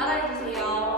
따라해주세요.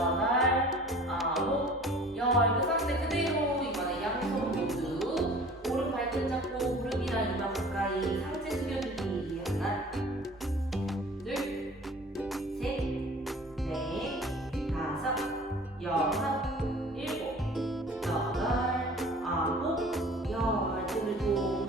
여덟, 아, 아홉, 열. 그 상태 그대로 이번에 양손 모두 오른 발끝 잡고 무릎이나 이마 가까이 상체 숙여주기 하나, 둘, 셋, 넷, 다섯, 여섯, 일곱, 여덟, 아홉, 열. 등을 또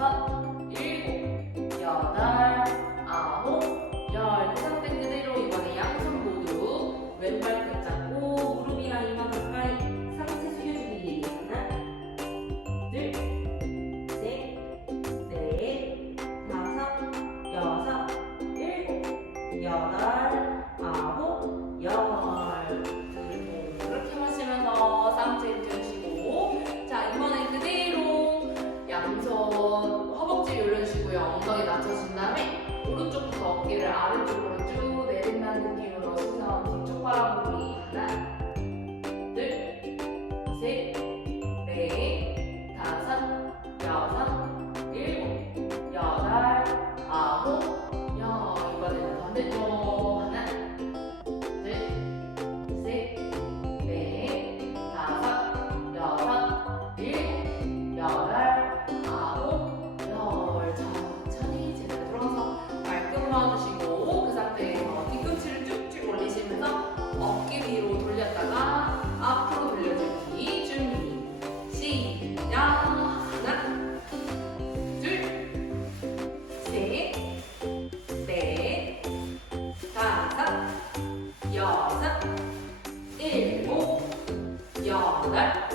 Oh. 균형에 낮춰준 다음에 오른쪽부터 어깨를 아래쪽으로 쭉 내린다는 게 lugar